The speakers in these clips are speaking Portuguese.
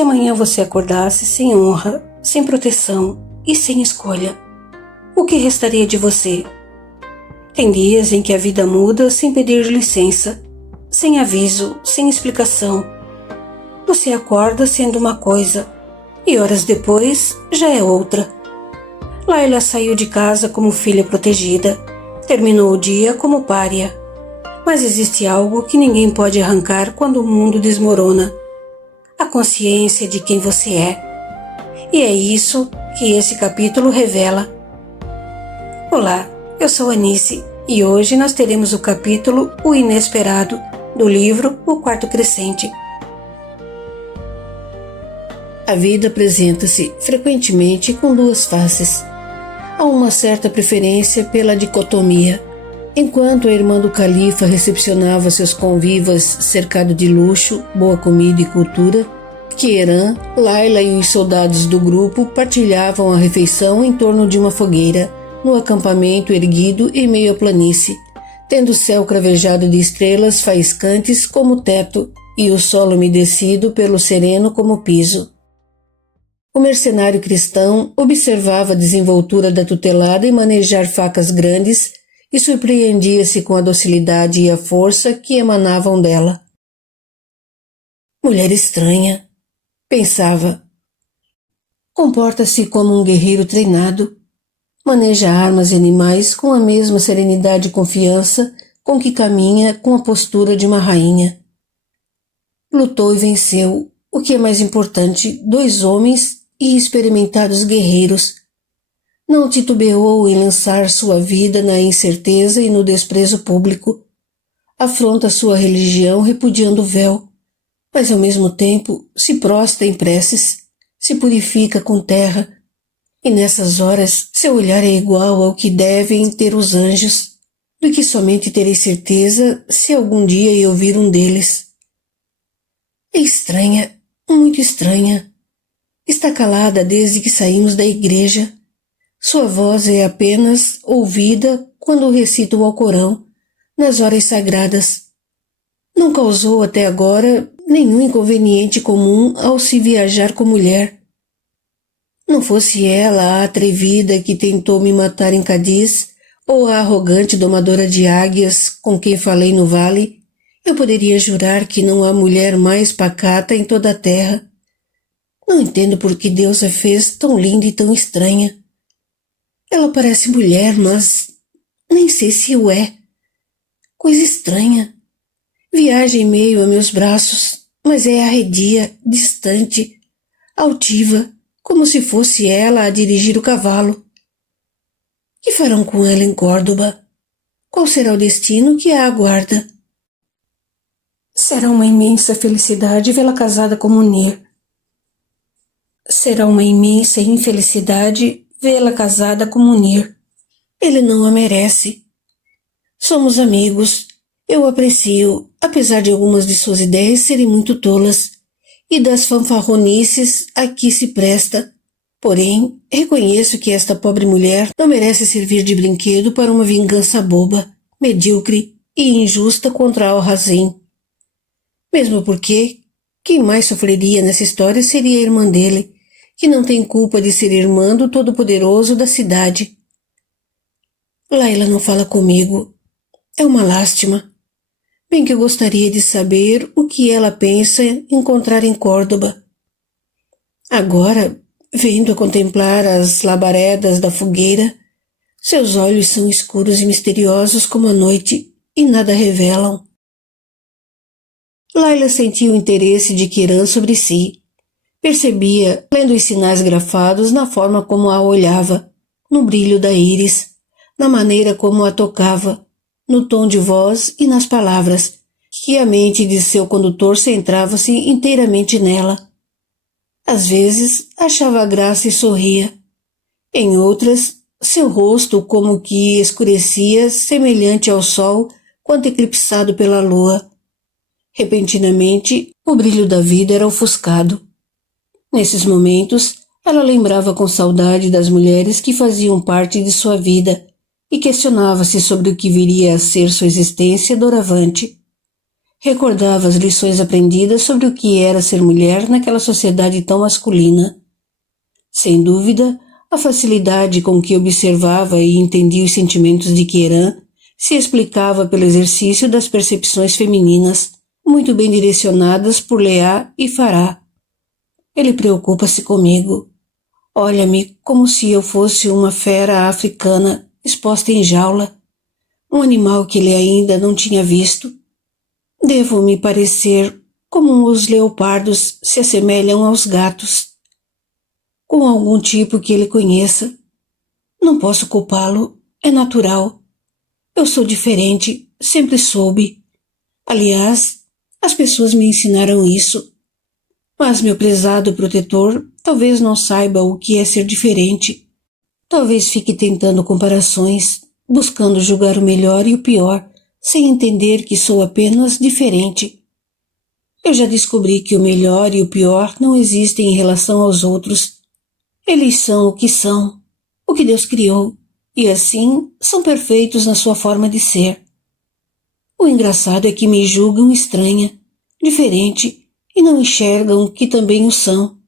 se amanhã você acordasse sem honra, sem proteção e sem escolha, o que restaria de você? Tem dias em que a vida muda sem pedir licença, sem aviso, sem explicação. Você acorda sendo uma coisa e horas depois já é outra. Laila saiu de casa como filha protegida, terminou o dia como pária. Mas existe algo que ninguém pode arrancar quando o mundo desmorona: a consciência de quem você é. E é isso que esse capítulo revela. Olá, eu sou Anice e hoje nós teremos o capítulo O Inesperado, do livro O Quarto Crescente. A vida apresenta-se frequentemente com duas faces. Há uma certa preferência pela dicotomia. Enquanto a irmã do califa recepcionava seus convivas cercado de luxo, boa comida e cultura, Queiran, Laila e os soldados do grupo partilhavam a refeição em torno de uma fogueira, no acampamento erguido em meio à planície, tendo o céu cravejado de estrelas faiscantes como teto e o solo umedecido pelo sereno como piso. O mercenário cristão observava a desenvoltura da tutelada em manejar facas grandes e surpreendia-se com a docilidade e a força que emanavam dela. Mulher estranha, pensava. Comporta-se como um guerreiro treinado. Maneja armas e animais com a mesma serenidade e confiança com que caminha com a postura de uma rainha. Lutou e venceu, o que é mais importante, 2 homens e experimentados guerreiros. Não titubeou em lançar sua vida na incerteza e no desprezo público. Afronta sua religião repudiando o véu, mas ao mesmo tempo se prostra em preces, se purifica com terra, e nessas horas seu olhar é igual ao que devem ter os anjos, do que somente terei certeza se algum dia eu vir um deles. É estranha, muito estranha. Está calada desde que saímos da igreja. Sua voz é apenas ouvida quando recita o Alcorão, nas horas sagradas. Não causou até agora nenhum inconveniente comum ao se viajar com mulher. Não fosse ela a atrevida que tentou me matar em Cádiz, ou a arrogante domadora de águias com quem falei no vale, eu poderia jurar que não há mulher mais pacata em toda a terra. Não entendo por que Deus a fez tão linda e tão estranha. Ela parece mulher, mas nem sei se o é. Coisa estranha. Viaja em meio a meus braços, mas é arredia, distante, altiva, como se fosse ela a dirigir o cavalo. Que farão com ela em Córdoba? Qual será o destino que a aguarda? Será uma imensa felicidade vê-la casada com Munir. Será uma imensa infelicidade vê-la casada com Munir. Ele não a merece. Somos amigos. Eu aprecio, apesar de algumas de suas ideias serem muito tolas e das fanfarronices a que se presta. Porém, reconheço que esta pobre mulher não merece servir de brinquedo para uma vingança boba, medíocre e injusta contra Al-Hazin. Mesmo porque quem mais sofreria nessa história seria a irmã dele, que não tem culpa de ser irmã do Todo-Poderoso da cidade. Laila não fala comigo. É uma lástima. Bem que eu gostaria de saber o que ela pensa encontrar em Córdoba. Agora, vendo-a contemplar as labaredas da fogueira, seus olhos são escuros e misteriosos como a noite e nada revelam. Laila sentia o interesse de Queiran sobre si. Percebia, lendo os sinais grafados, na forma como a olhava, no brilho da íris, na maneira como a tocava, no tom de voz e nas palavras, que a mente de seu condutor centrava-se inteiramente nela. Às vezes, achava graça e sorria. Em outras, seu rosto como que escurecia, semelhante ao sol quando eclipsado pela lua. Repentinamente, o brilho da vida era ofuscado. Nesses momentos, ela lembrava com saudade das mulheres que faziam parte de sua vida e questionava-se sobre o que viria a ser sua existência doravante. Recordava as lições aprendidas sobre o que era ser mulher naquela sociedade tão masculina. Sem dúvida, a facilidade com que observava e entendia os sentimentos de Querã se explicava pelo exercício das percepções femininas, muito bem direcionadas por Leá e Fará. Ele preocupa-se comigo. Olha-me como se eu fosse uma fera africana exposta em jaula, um animal que ele ainda não tinha visto. Devo me parecer como os leopardos se assemelham aos gatos, com algum tipo que ele conheça. Não posso culpá-lo, é natural. Eu sou diferente, sempre soube. Aliás, as pessoas me ensinaram isso. Mas meu prezado protetor talvez não saiba o que é ser diferente. Talvez fique tentando comparações, buscando julgar o melhor e o pior, sem entender que sou apenas diferente. Eu já descobri que o melhor e o pior não existem em relação aos outros. Eles são o que Deus criou, e assim são perfeitos na sua forma de ser. O engraçado é que me julgam estranha, diferente, e não enxergam que também o são,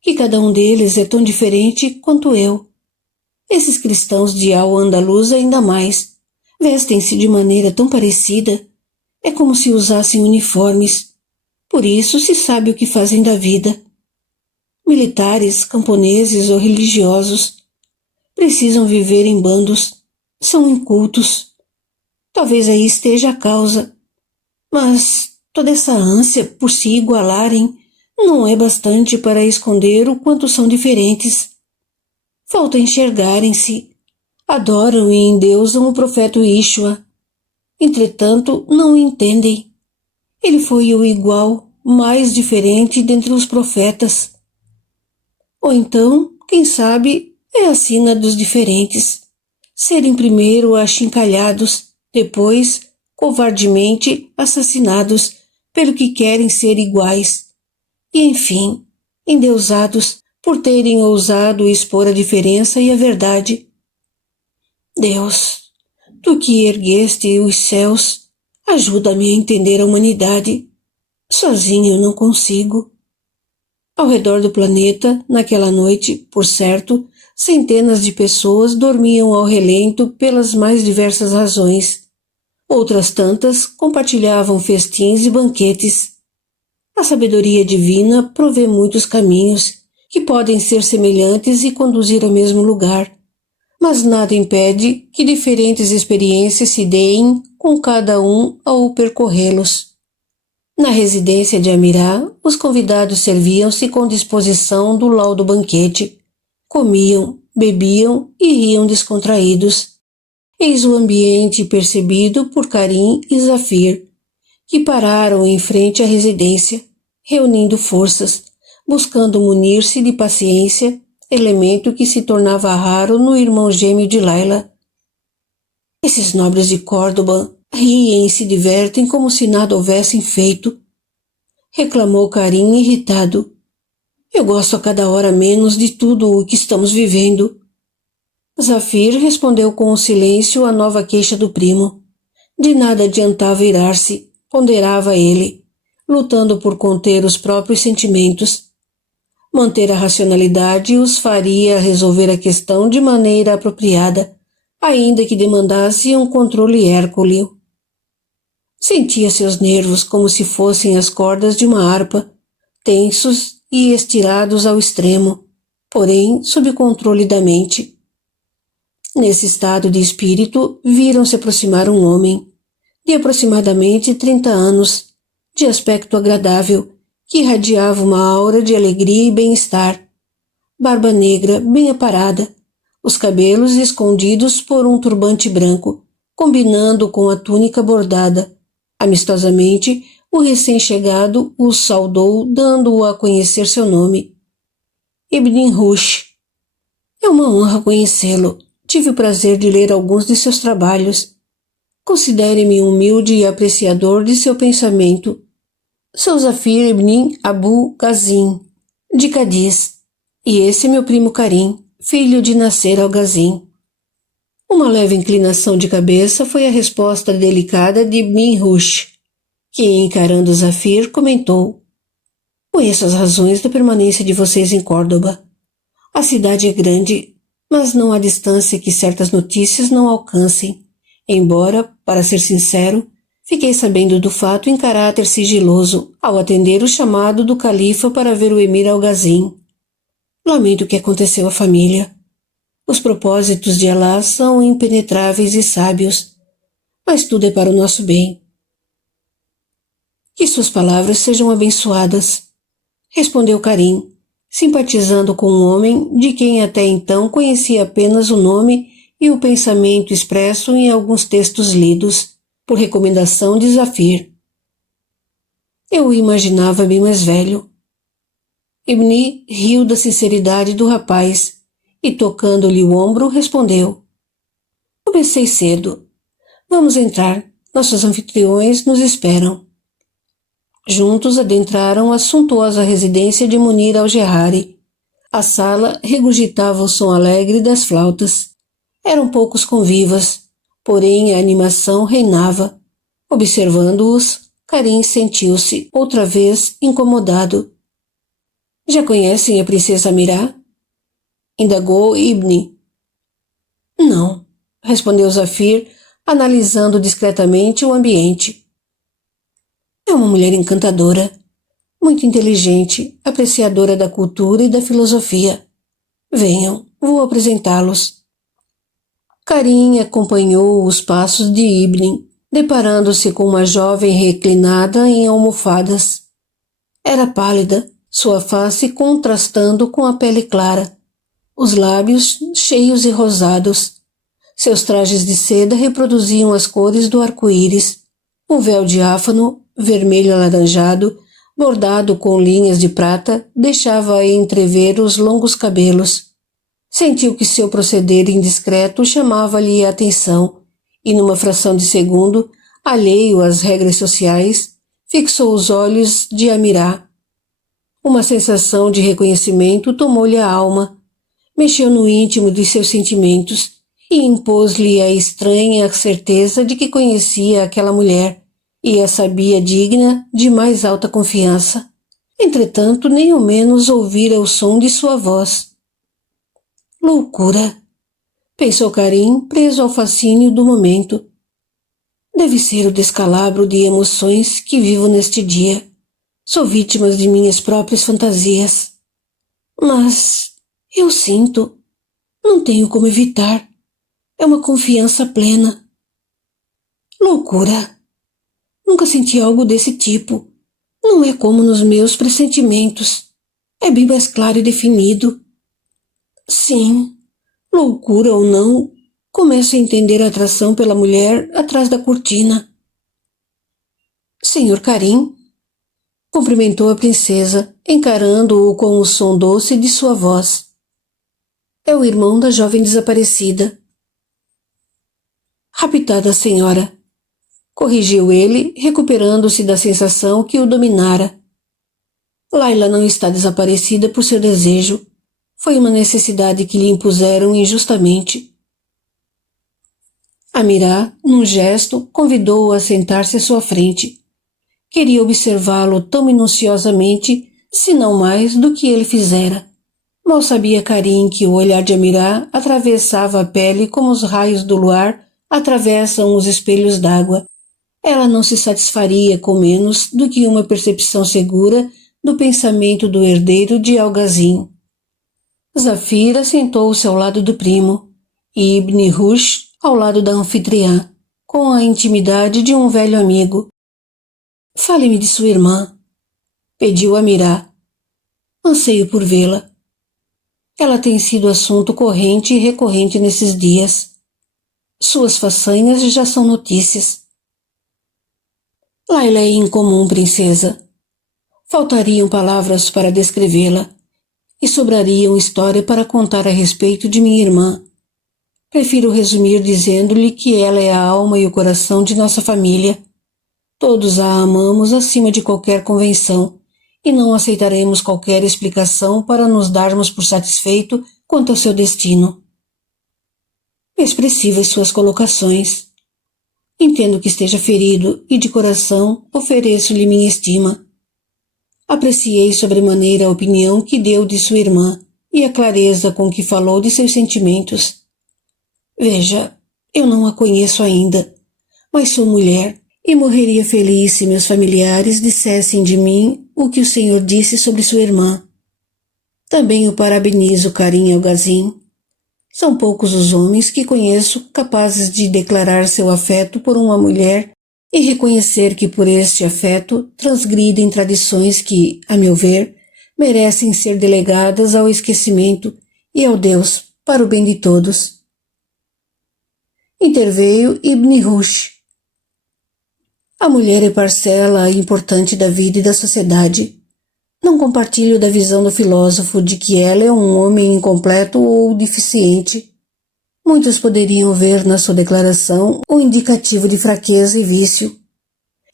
que cada um deles é tão diferente quanto eu. Esses cristãos de Al-Andalus ainda mais, vestem-se de maneira tão parecida, é como se usassem uniformes, por isso se sabe o que fazem da vida. Militares, camponeses ou religiosos precisam viver em bandos, são incultos. Talvez aí esteja a causa, mas toda essa ânsia por se igualarem não é bastante para esconder o quanto são diferentes. Falta enxergarem-se. Adoram e endeusam o profeta Yeshua. Entretanto, não o entendem. Ele foi o igual, mais diferente dentre os profetas. Ou então, quem sabe, é a sina dos diferentes. Serem primeiro achincalhados, depois, covardemente, assassinados pelo que querem ser iguais. E, enfim, endeusados por terem ousado expor a diferença e a verdade. Deus, tu que ergueste os céus, ajuda-me a entender a humanidade. Sozinho eu não consigo. Ao redor do planeta, naquela noite, por certo, centenas de pessoas dormiam ao relento pelas mais diversas razões. Outras tantas compartilhavam festins e banquetes. A sabedoria divina provê muitos caminhos que podem ser semelhantes e conduzir ao mesmo lugar, mas nada impede que diferentes experiências se deem com cada um ao percorrê-los. Na residência de Amirá, os convidados serviam-se com disposição do laudo banquete. Comiam, bebiam e riam descontraídos. Eis o ambiente percebido por Karim e Zafir, que pararam em frente à residência, reunindo forças, buscando munir-se de paciência, elemento que se tornava raro no irmão gêmeo de Laila. Esses nobres de Córdoba riem e se divertem como se nada houvessem feito, reclamou Karim irritado. Eu gosto a cada hora menos de tudo o que estamos vivendo. Zafir respondeu com o silêncio à nova queixa do primo. De nada adiantava irar-se, ponderava ele, lutando por conter os próprios sentimentos. Manter a racionalidade os faria resolver a questão de maneira apropriada, ainda que demandasse um controle hérculeo. Sentia seus nervos como se fossem as cordas de uma harpa, tensos e estirados ao extremo, porém sob o controle da mente. Nesse estado de espírito, viram-se aproximar um homem, de aproximadamente 30 anos, de aspecto agradável, que irradiava uma aura de alegria e bem-estar. Barba negra, bem aparada, os cabelos escondidos por um turbante branco, combinando com a túnica bordada. Amistosamente, o recém-chegado o saudou, dando-o a conhecer seu nome. Ibn Rushd. É uma honra conhecê-lo. Tive o prazer de ler alguns de seus trabalhos. Considere-me humilde e apreciador de seu pensamento. Sou Zafir ibn Abu Ghazin, de Cádiz, e esse é meu primo Karim, filho de Nasser al-Ghazin. Uma leve inclinação de cabeça foi a resposta delicada de Ibn Rushd, que, encarando Zafir, comentou: conheço as razões da permanência de vocês em Córdoba. A cidade é grande, mas não há distância que certas notícias não alcancem, embora, para ser sincero, fiquei sabendo do fato em caráter sigiloso ao atender o chamado do califa para ver o emir Algazin. Lamento o que aconteceu à família. Os propósitos de Alá são impenetráveis e sábios, mas tudo é para o nosso bem. Que suas palavras sejam abençoadas, respondeu Karim, simpatizando com um homem de quem até então conhecia apenas o nome e o pensamento expresso em alguns textos lidos, por recomendação de Zafir. Eu o imaginava bem mais velho. Ibni riu da sinceridade do rapaz e, tocando-lhe o ombro, respondeu: comecei cedo. Vamos entrar. Nossos anfitriões nos esperam. Juntos adentraram a suntuosa residência de Munir al-Gerrari. A sala regurgitava o som alegre das flautas. Eram poucos convivas, porém a animação reinava. Observando-os, Karim sentiu-se, outra vez, incomodado. Já conhecem a princesa Amirá? Indagou Ibni. Não, respondeu Zafir, analisando discretamente o ambiente. É uma mulher encantadora, muito inteligente, apreciadora da cultura e da filosofia. Venham, vou apresentá-los. Karim acompanhou os passos de Ibn, deparando-se com uma jovem reclinada em almofadas. Era pálida, sua face contrastando com a pele clara, os lábios cheios e rosados. Seus trajes de seda reproduziam as cores do arco-íris. O véu diáfano, vermelho alaranjado, bordado com linhas de prata, deixava entrever os longos cabelos. Sentiu que seu proceder indiscreto chamava-lhe a atenção e, numa fração de segundo, alheio às regras sociais, fixou os olhos de Amirá. Uma sensação de reconhecimento tomou-lhe a alma, mexeu no íntimo de seus sentimentos e impôs-lhe a estranha certeza de que conhecia aquela mulher e a sabia digna de mais alta confiança. Entretanto, nem ao menos ouvira o som de sua voz. Loucura! Pensou Karim, preso ao fascínio do momento. Deve ser o descalabro de emoções que vivo neste dia. Sou vítima de minhas próprias fantasias. Mas eu sinto. Não tenho como evitar. É uma confiança plena. Loucura! Nunca senti algo desse tipo. Não é como nos meus pressentimentos. É bem mais claro e definido. Sim, loucura ou não, começo a entender a atração pela mulher atrás da cortina. Senhor Karim, cumprimentou a princesa, encarando-o com o som doce de sua voz. É o irmão da jovem desaparecida. Raptada, senhora, corrigiu ele, recuperando-se da sensação que o dominara. Laila não está desaparecida por seu desejo. Foi uma necessidade que lhe impuseram injustamente. Amirá, num gesto, convidou-o a sentar-se à sua frente. Queria observá-lo tão minuciosamente, se não mais, do que ele fizera. Mal sabia Karim que o olhar de Amirá atravessava a pele como os raios do luar atravessam os espelhos d'água. Ela não se satisfaria com menos do que uma percepção segura do pensamento do herdeiro de Algazin. Zafira sentou-se ao lado do primo e Ibn Rushd ao lado da anfitriã, com a intimidade de um velho amigo. Fale-me de sua irmã, pediu Amirá. Anseio por vê-la. Ela tem sido assunto corrente e recorrente nesses dias. Suas façanhas já são notícias. Laila é incomum, princesa. Faltariam palavras para descrevê-la e sobrariam história para contar a respeito de minha irmã. Prefiro resumir dizendo-lhe que ela é a alma e o coração de nossa família. Todos a amamos acima de qualquer convenção e não aceitaremos qualquer explicação para nos darmos por satisfeito quanto ao seu destino. Expressivas suas colocações. Entendo que esteja ferido e de coração ofereço-lhe minha estima. Apreciei sobremaneira a opinião que deu de sua irmã e a clareza com que falou de seus sentimentos. Veja, eu não a conheço ainda, mas sou mulher e morreria feliz se meus familiares dissessem de mim o que o senhor disse sobre sua irmã. Também o parabenizo, Karim El-Ghazim. São poucos os homens que conheço capazes de declarar seu afeto por uma mulher e reconhecer que por este afeto transgridem tradições que, a meu ver, merecem ser delegadas ao esquecimento e ao Deus, para o bem de todos. Interveio Ibn Rushd. A mulher é parcela importante da vida e da sociedade. Não compartilho da visão do filósofo de que ela é um homem incompleto ou deficiente. Muitos poderiam ver na sua declaração um indicativo de fraqueza e vício.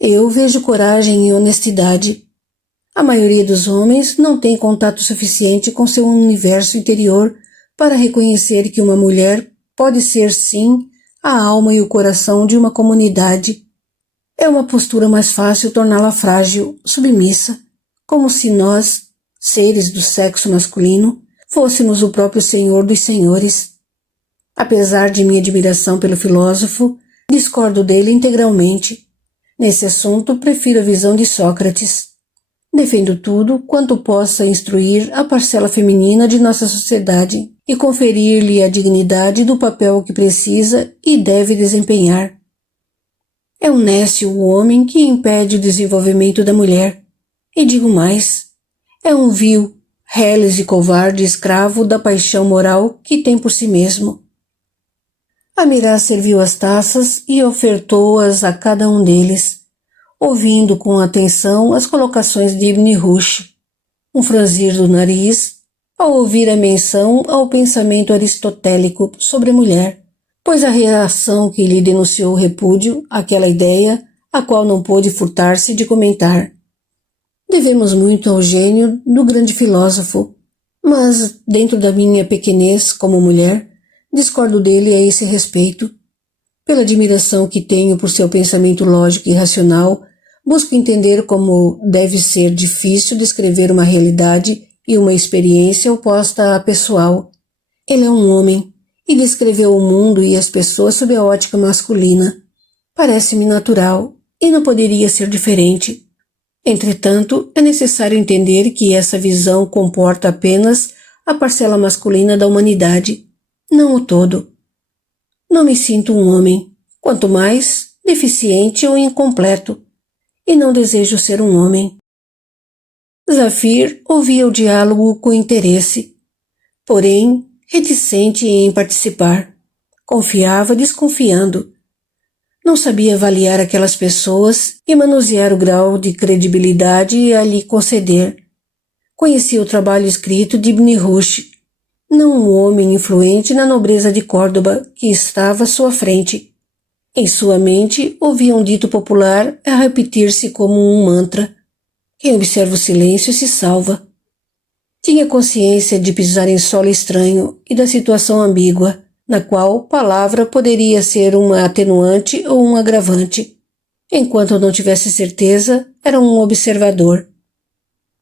Eu vejo coragem e honestidade. A maioria dos homens não tem contato suficiente com seu universo interior para reconhecer que uma mulher pode ser, sim, a alma e o coração de uma comunidade. É uma postura mais fácil torná-la frágil, submissa, como se nós, seres do sexo masculino, fôssemos o próprio Senhor dos Senhores. Apesar de minha admiração pelo filósofo, discordo dele integralmente. Nesse assunto, prefiro a visão de Sócrates. Defendo tudo quanto possa instruir a parcela feminina de nossa sociedade e conferir-lhe a dignidade do papel que precisa e deve desempenhar. É um nécio o homem que impede o desenvolvimento da mulher. E digo mais, é um vil, reles e covarde escravo da paixão moral que tem por si mesmo. Amirá serviu as taças e ofertou-as a cada um deles, ouvindo com atenção as colocações de Ibn Rushd, um franzir do nariz, ao ouvir a menção ao pensamento aristotélico sobre a mulher, pois a reação que lhe denunciou o repúdio àquela ideia, a qual não pôde furtar-se de comentar. Devemos muito ao gênio do grande filósofo, mas, dentro da minha pequenez como mulher, discordo dele a esse respeito. Pela admiração que tenho por seu pensamento lógico e racional, busco entender como deve ser difícil descrever uma realidade e uma experiência oposta à pessoal. Ele é um homem e descreveu o mundo e as pessoas sob a ótica masculina. Parece-me natural e não poderia ser diferente. Entretanto, é necessário entender que essa visão comporta apenas a parcela masculina da humanidade, não o todo. Não me sinto um homem, quanto mais deficiente ou incompleto, e não desejo ser um homem. Zafir ouvia o diálogo com interesse, porém reticente em participar. Confiava desconfiando. Não sabia avaliar aquelas pessoas e manusear o grau de credibilidade a lhe conceder. Conhecia o trabalho escrito de Ibn Rushd, não um homem influente na nobreza de Córdoba que estava à sua frente. Em sua mente ouvia um dito popular a repetir-se como um mantra. Quem observa o silêncio se salva. Tinha consciência de pisar em solo estranho e da situação ambígua, na qual palavra poderia ser uma atenuante ou um agravante. Enquanto não tivesse certeza, era um observador.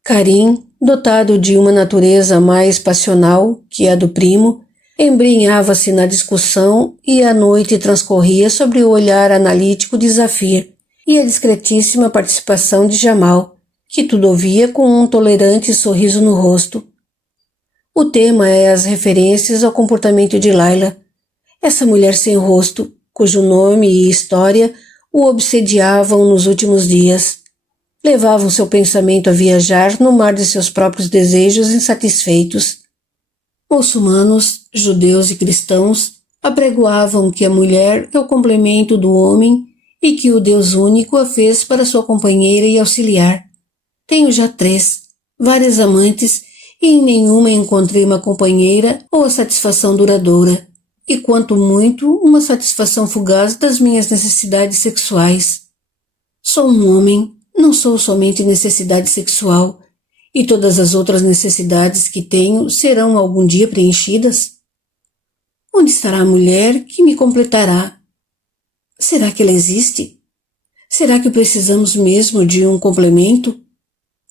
Karim, dotado de uma natureza mais passional que a do primo, embrenhava-se na discussão e a noite transcorria sobre o olhar analítico de Zafir e a discretíssima participação de Jamal, que tudo ouvia com um tolerante sorriso no rosto. O tema é as referências ao comportamento de Laila, essa mulher sem rosto, cujo nome e história o obsediavam nos últimos dias. Levavam seu pensamento a viajar no mar de seus próprios desejos insatisfeitos. Muçulmanos, judeus e cristãos apregoavam que a mulher é o complemento do homem e que o Deus único a fez para sua companheira e auxiliar. Tenho já 3, várias amantes, e em nenhuma encontrei uma companheira ou a satisfação duradoura, e quanto muito uma satisfação fugaz das minhas necessidades sexuais. Sou um homem, não sou somente necessidade sexual, e todas as outras necessidades que tenho serão algum dia preenchidas? Onde estará a mulher que me completará? Será que ela existe? Será que precisamos mesmo de um complemento?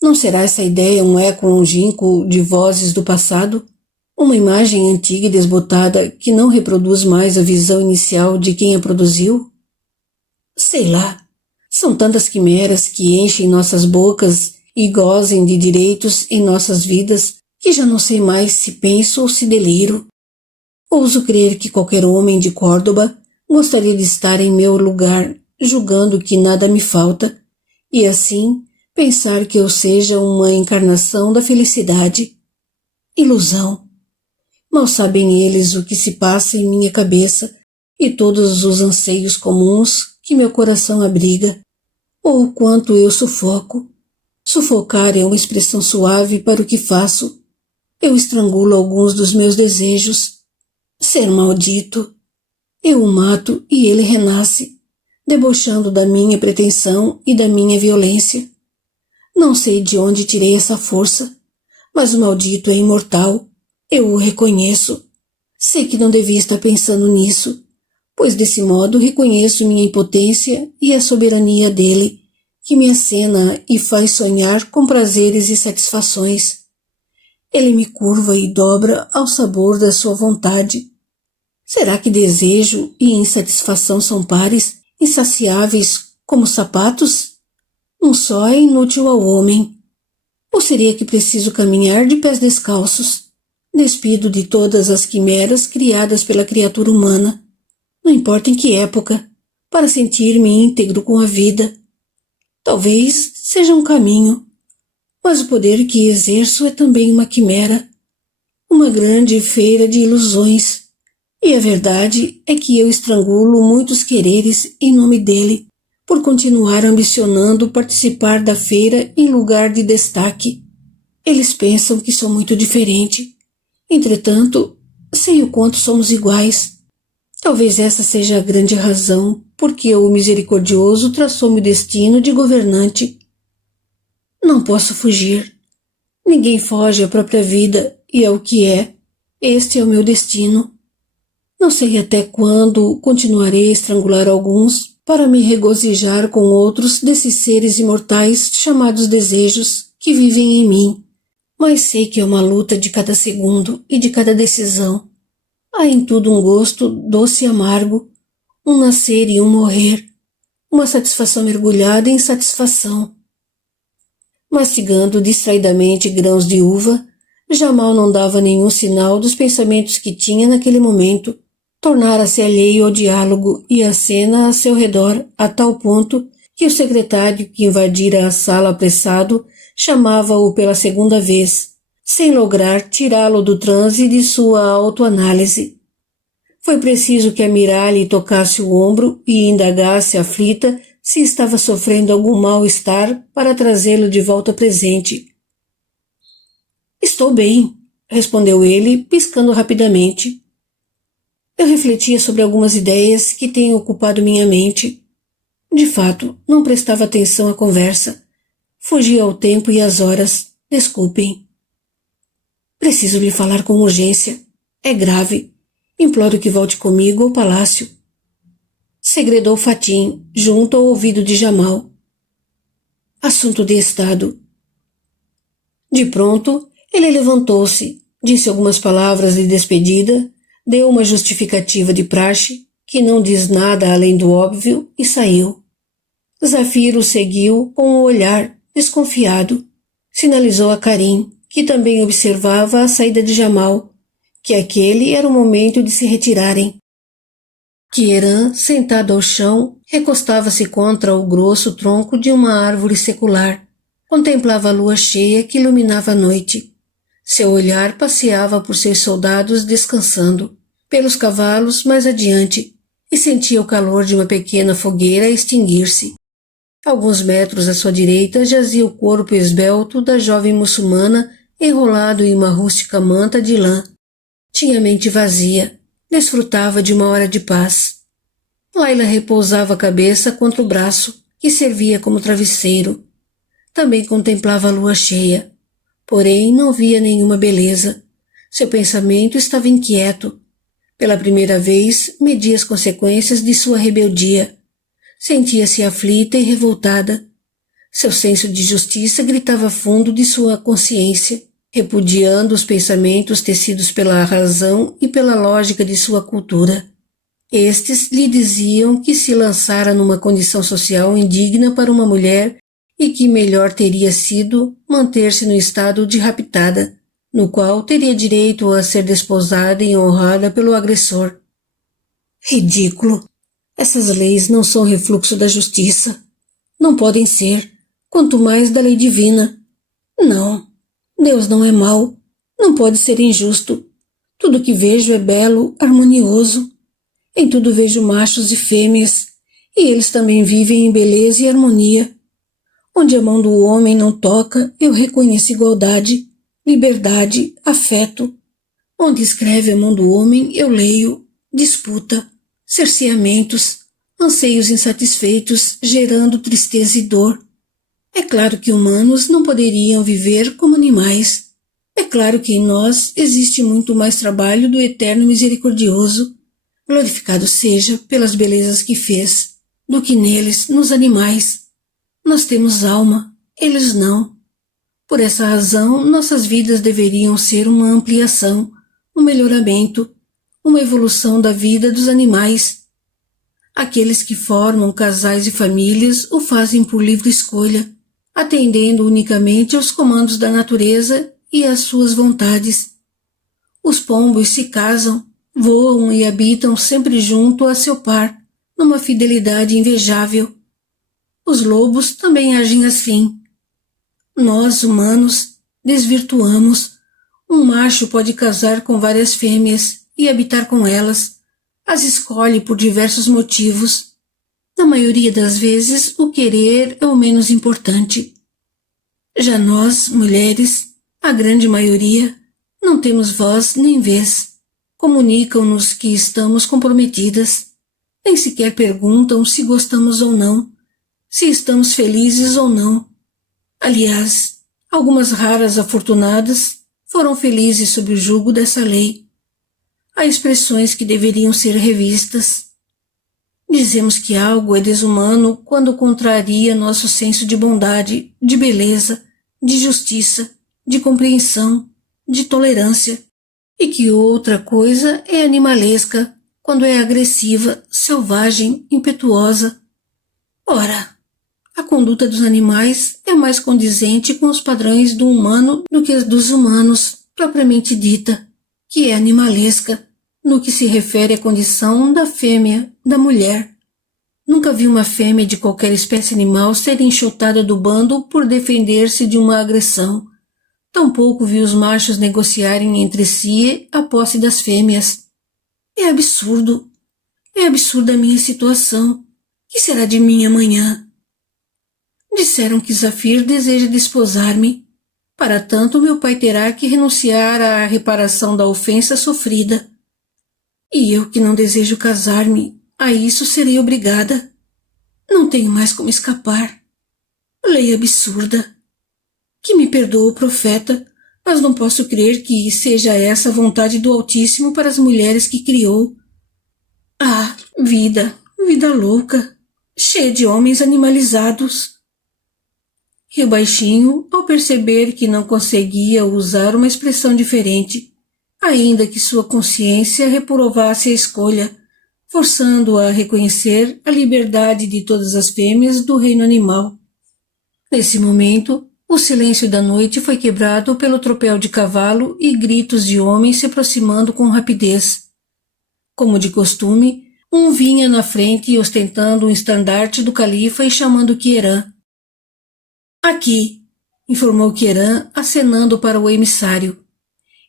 Não será essa ideia um eco longínquo de vozes do passado? Uma imagem antiga e desbotada que não reproduz mais a visão inicial de quem a produziu? Sei lá, são tantas quimeras que enchem nossas bocas e gozem de direitos em nossas vidas que já não sei mais se penso ou se deliro. Ouso crer que qualquer homem de Córdoba gostaria de estar em meu lugar, julgando que nada me falta, e assim pensar que eu seja uma encarnação da felicidade. Ilusão. Mal sabem eles o que se passa em minha cabeça e todos os anseios comuns que meu coração abriga, ou o quanto eu sufoco. Sufocar é uma expressão suave para o que faço. Eu estrangulo alguns dos meus desejos. Ser maldito. Eu o mato e ele renasce, debochando da minha pretensão e da minha violência. Não sei de onde tirei essa força, mas o maldito é imortal. Eu o reconheço. Sei que não devia estar pensando nisso, pois desse modo reconheço minha impotência e a soberania dele, que me acena e faz sonhar com prazeres e satisfações. Ele me curva e dobra ao sabor da sua vontade. Será que desejo e insatisfação são pares, insaciáveis como sapatos? Um só é inútil ao homem. Ou seria que preciso caminhar de pés descalços, despido de todas as quimeras criadas pela criatura humana, não importa em que época, para sentir-me íntegro com a vida? Talvez seja um caminho, mas o poder que exerço é também uma quimera, uma grande feira de ilusões, e a verdade é que eu estrangulo muitos quereres em nome dele, por continuar ambicionando participar da feira em lugar de destaque. Eles pensam que sou muito diferente. Entretanto, sei o quanto somos iguais. Talvez essa seja a grande razão porque o misericordioso traçou-me o destino de governante. Não posso fugir. Ninguém foge à própria vida e é o que é. Este é o meu destino. Não sei até quando continuarei a estrangular alguns para me regozijar com outros desses seres imortais chamados desejos que vivem em mim. Mas sei que é uma luta de cada segundo e de cada decisão. Há em tudo um gosto doce e amargo, um nascer e um morrer, uma satisfação mergulhada em insatisfação. Mastigando distraidamente grãos de uva, Jamal não dava nenhum sinal dos pensamentos que tinha naquele momento. Tornara-se alheio ao diálogo e à cena a seu redor a tal ponto que o secretário que invadira a sala apressado chamava-o pela segunda vez, sem lograr tirá-lo do transe de sua autoanálise. Foi preciso que a Mirá lhe tocasse o ombro e indagasse aflita se estava sofrendo algum mal-estar para trazê-lo de volta presente. Estou bem, respondeu ele, piscando rapidamente. Eu refletia sobre algumas ideias que têm ocupado minha mente. De fato, não prestava atenção à conversa. Fugia ao tempo e às horas. Desculpem. Preciso lhe falar com urgência. É grave. Imploro que volte comigo ao palácio. Segredou Fatim, junto ao ouvido de Jamal. Assunto de estado. De pronto, ele levantou-se, disse algumas palavras de despedida, deu uma justificativa de praxe, que não diz nada além do óbvio, e saiu. Zafiro o seguiu com um olhar desconfiado. Sinalizou a Karim, que também observava a saída de Jamal, que aquele era o momento de se retirarem. Kieran, sentado ao chão, recostava-se contra o grosso tronco de uma árvore secular. Contemplava a lua cheia que iluminava a noite. Seu olhar passeava por seus soldados descansando, pelos cavalos mais adiante, e sentia o calor de uma pequena fogueira extinguir-se. Alguns metros à sua direita jazia o corpo esbelto da jovem muçulmana enrolado em uma rústica manta de lã. Tinha a mente vazia, desfrutava de uma hora de paz. Laila repousava a cabeça contra o braço, que servia como travesseiro. Também contemplava a lua cheia. Porém, não via nenhuma beleza. Seu pensamento estava inquieto. Pela primeira vez, media as consequências de sua rebeldia. Sentia-se aflita e revoltada. Seu senso de justiça gritava fundo de sua consciência, repudiando os pensamentos tecidos pela razão e pela lógica de sua cultura. Estes lhe diziam que se lançara numa condição social indigna para uma mulher e que melhor teria sido manter-se no estado de raptada, no qual teria direito a ser desposada e honrada pelo agressor. Ridículo! Essas leis não são refluxo da justiça. Não podem ser, quanto mais da lei divina. Não, Deus não é mau, não pode ser injusto. Tudo que vejo é belo, harmonioso. Em tudo vejo machos e fêmeas, e eles também vivem em beleza e harmonia. Onde a mão do homem não toca, eu reconheço igualdade, liberdade, afeto. Onde escreve a mão do homem, eu leio disputa, cerceamentos, anseios insatisfeitos, gerando tristeza e dor. É claro que humanos não poderiam viver como animais. É claro que em nós existe muito mais trabalho do Eterno Misericordioso, glorificado seja pelas belezas que fez, do que neles, nos animais. Nós temos alma, eles não. Por essa razão, nossas vidas deveriam ser uma ampliação, um melhoramento, uma evolução da vida dos animais. Aqueles que formam casais e famílias o fazem por livre escolha, atendendo unicamente aos comandos da natureza e às suas vontades. Os pombos se casam, voam e habitam sempre junto a seu par, numa fidelidade invejável. Os lobos também agem assim. Nós, humanos, desvirtuamos. Um macho pode casar com várias fêmeas e habitar com elas. As escolhe por diversos motivos. Na maioria das vezes, o querer é o menos importante. Já nós, mulheres, a grande maioria, não temos voz nem vez. Comunicam-nos que estamos comprometidas. Nem sequer perguntam se gostamos ou não, se estamos felizes ou não. Aliás, algumas raras afortunadas foram felizes sob o jugo dessa lei. Há expressões que deveriam ser revistas. Dizemos que algo é desumano quando contraria nosso senso de bondade, de beleza, de justiça, de compreensão, de tolerância, e que outra coisa é animalesca quando é agressiva, selvagem, impetuosa. Ora, a conduta dos animais é mais condizente com os padrões do humano do que as dos humanos, propriamente dita, que é animalesca, no que se refere à condição da fêmea, da mulher. Nunca vi uma fêmea de qualquer espécie animal ser enxotada do bando por defender-se de uma agressão. Tampouco vi os machos negociarem entre si a posse das fêmeas. É absurdo. É absurda a minha situação. Que será de mim amanhã? Disseram que Zafir deseja desposar-me. Para tanto, meu pai terá que renunciar à reparação da ofensa sofrida. E eu que não desejo casar-me, a isso serei obrigada. Não tenho mais como escapar. Lei absurda. Que me perdoe o profeta, mas não posso crer que seja essa a vontade do Altíssimo para as mulheres que criou. Ah, vida louca, cheia de homens animalizados. Riu baixinho ao perceber que não conseguia usar uma expressão diferente, ainda que sua consciência reprovasse a escolha, forçando-a a reconhecer a liberdade de todas as fêmeas do reino animal. Nesse momento, o silêncio da noite foi quebrado pelo tropel de cavalo e gritos de homens se aproximando com rapidez. Como de costume, um vinha na frente ostentando um estandarte do califa e chamando Quierã. Aqui, informou Quierã, acenando para o emissário,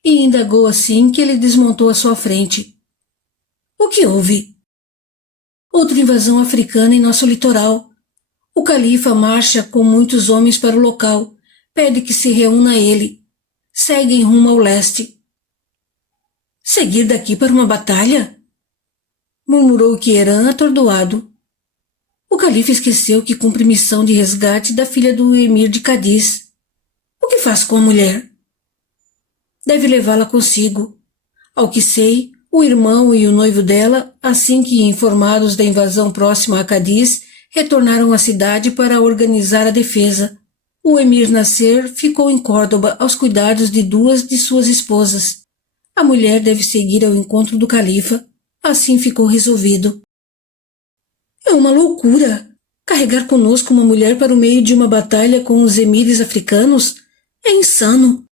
e indagou assim que ele desmontou à sua frente. O que houve? Outra invasão africana em nosso litoral. O califa marcha com muitos homens para o local, pede que se reúna a ele. Seguem rumo ao leste. Seguir daqui para uma batalha? Murmurou Quierã atordoado. O califa esqueceu que cumpre missão de resgate da filha do emir de Cádiz. O que faz com a mulher? Deve levá-la consigo. Ao que sei, O irmão e o noivo dela, assim que informados da invasão próxima a Cádiz, retornaram à cidade para organizar a defesa. O emir Nasser ficou em Córdoba aos cuidados de 2 de suas esposas. A mulher deve seguir ao encontro do califa. Assim ficou resolvido. É uma loucura! Carregar conosco uma mulher para o meio de uma batalha com os emires africanos? É insano!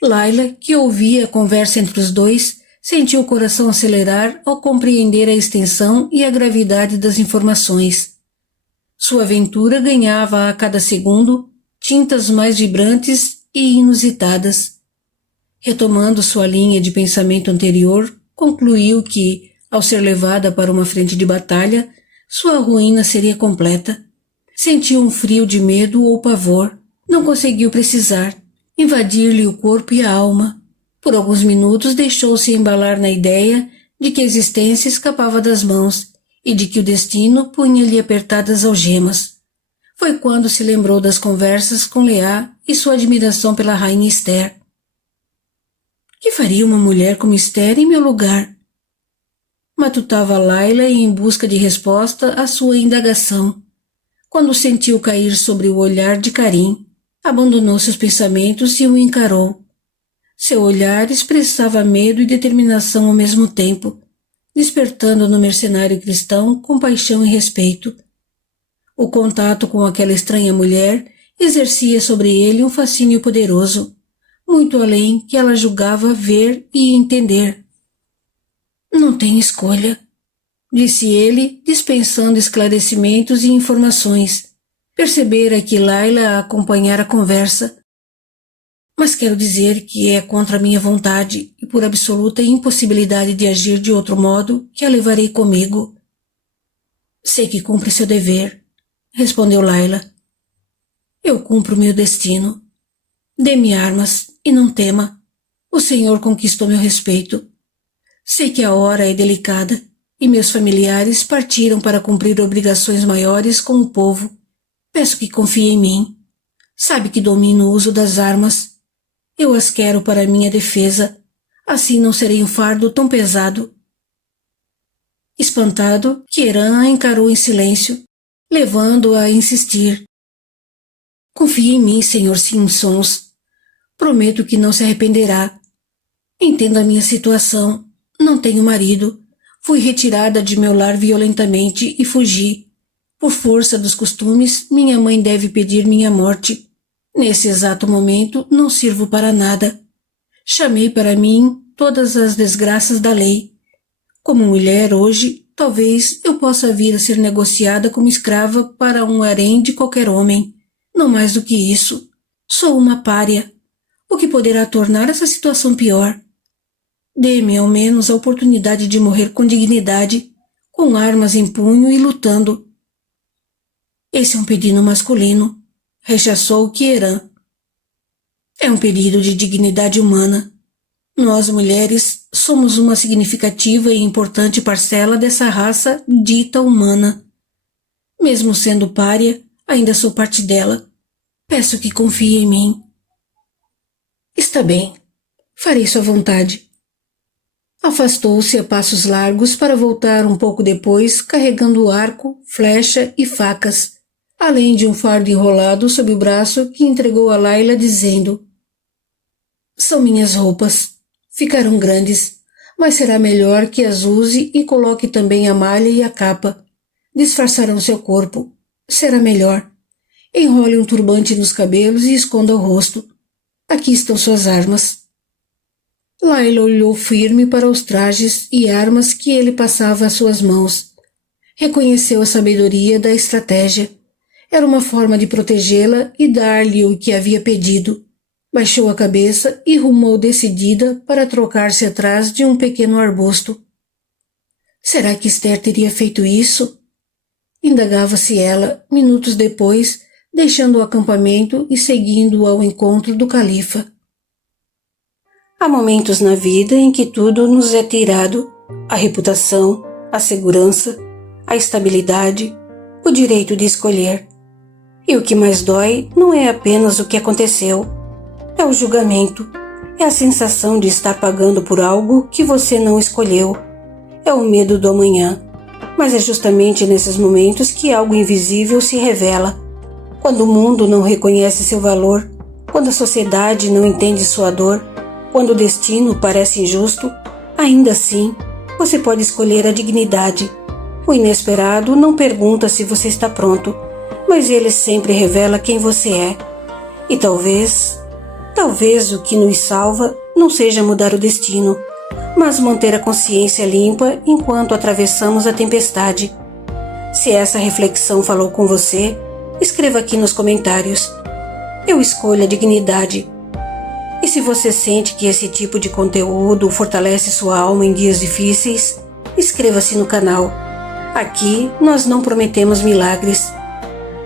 Laila, que ouvia a conversa entre os dois, sentiu o coração acelerar ao compreender a extensão e a gravidade das informações. Sua aventura ganhava a cada segundo tintas mais vibrantes e inusitadas. Retomando sua linha de pensamento anterior, concluiu que, ao ser levada para uma frente de batalha, sua ruína seria completa. Sentiu um frio de medo ou pavor. Não conseguiu precisar. Invadir-lhe o corpo e a alma. Por alguns minutos deixou-se embalar na ideia de que a existência escapava das mãos e de que o destino punha-lhe apertadas algemas. Foi quando se lembrou das conversas com Leá e sua admiração pela rainha Esther. Que faria uma mulher como Esther em meu lugar? Matutava Laila em busca de resposta à sua indagação. Quando sentiu cair sobre o olhar de Karim, abandonou seus pensamentos e o encarou. Seu olhar expressava medo e determinação ao mesmo tempo, despertando no mercenário cristão compaixão e respeito. O contato com aquela estranha mulher exercia sobre ele um fascínio poderoso, muito além que ela julgava ver e entender. Não tem escolha, disse ele, dispensando esclarecimentos e informações. Percebera que Laila acompanhara a conversa. Mas quero dizer que é contra minha vontade e por absoluta impossibilidade de agir de outro modo que a levarei comigo. Sei que cumpre seu dever, respondeu Laila. Eu cumpro meu destino. Dê-me armas e não tema. O Senhor conquistou meu respeito. Sei que a hora é delicada e meus familiares partiram para cumprir obrigações maiores com o povo. Peço que confie em mim. Sabe que domino o uso das armas. Eu as quero para minha defesa. Assim não serei um fardo tão pesado. Espantado, Queiran a encarou em silêncio, levando-a a insistir. Confie em mim, Sr. Simpsons. Prometo que não se arrependerá. Entenda a minha situação. Não tenho marido. Fui retirada de meu lar violentamente e fugi. Por força dos costumes, minha mãe deve pedir minha morte. Nesse exato momento, não sirvo para nada. Chamei para mim todas as desgraças da lei. Como mulher hoje, talvez eu possa vir a ser negociada como escrava para um harém de qualquer homem. Não mais do que isso. Sou uma pária, o que poderá tornar essa situação pior. Dê-me ao menos a oportunidade de morrer com dignidade, com armas em punho e lutando. Esse é um pedido masculino, rechaçou Queiran. É um pedido de dignidade humana. Nós, mulheres, somos uma significativa e importante parcela dessa raça dita humana. Mesmo sendo pária, ainda sou parte dela. Peço que confie em mim. Está bem. Farei sua vontade. Afastou-se a passos largos para voltar um pouco depois, carregando arco, flecha e facas, além de um fardo enrolado sob o braço que entregou a Laila dizendo: São minhas roupas. Ficarão grandes, mas será melhor que as use e coloque também a malha e a capa. Disfarçarão seu corpo. Será melhor. Enrole um turbante nos cabelos e esconda o rosto. Aqui estão suas armas. Laila olhou firme para os trajes e armas que ele passava às suas mãos. Reconheceu a sabedoria da estratégia. Era uma forma de protegê-la e dar-lhe o que havia pedido. Baixou a cabeça e rumou decidida para trocar-se atrás de um pequeno arbusto. Será que Esther teria feito isso? Indagava-se ela, minutos depois, deixando o acampamento e seguindo ao encontro do califa. Há momentos na vida em que tudo nos é tirado: a reputação, a segurança, a estabilidade, o direito de escolher. E o que mais dói não é apenas o que aconteceu, é o julgamento, É a sensação de estar pagando por algo que você não escolheu. É o medo do amanhã. Mas é justamente nesses momentos que algo invisível se revela. Quando o mundo não reconhece seu valor, quando a sociedade não entende sua dor, quando o destino parece injusto, ainda assim, você pode escolher a dignidade. O inesperado não pergunta se você está pronto, mas ele sempre revela quem você é. E talvez o que nos salva não seja mudar o destino, mas manter a consciência limpa enquanto atravessamos a tempestade. Se essa reflexão falou com você, escreva aqui nos comentários. Eu escolho a dignidade. E se você sente que esse tipo de conteúdo fortalece sua alma em dias difíceis, inscreva-se no canal. Aqui nós não prometemos milagres,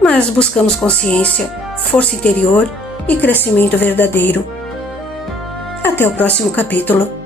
mas buscamos consciência, força interior e crescimento verdadeiro. Até o próximo capítulo.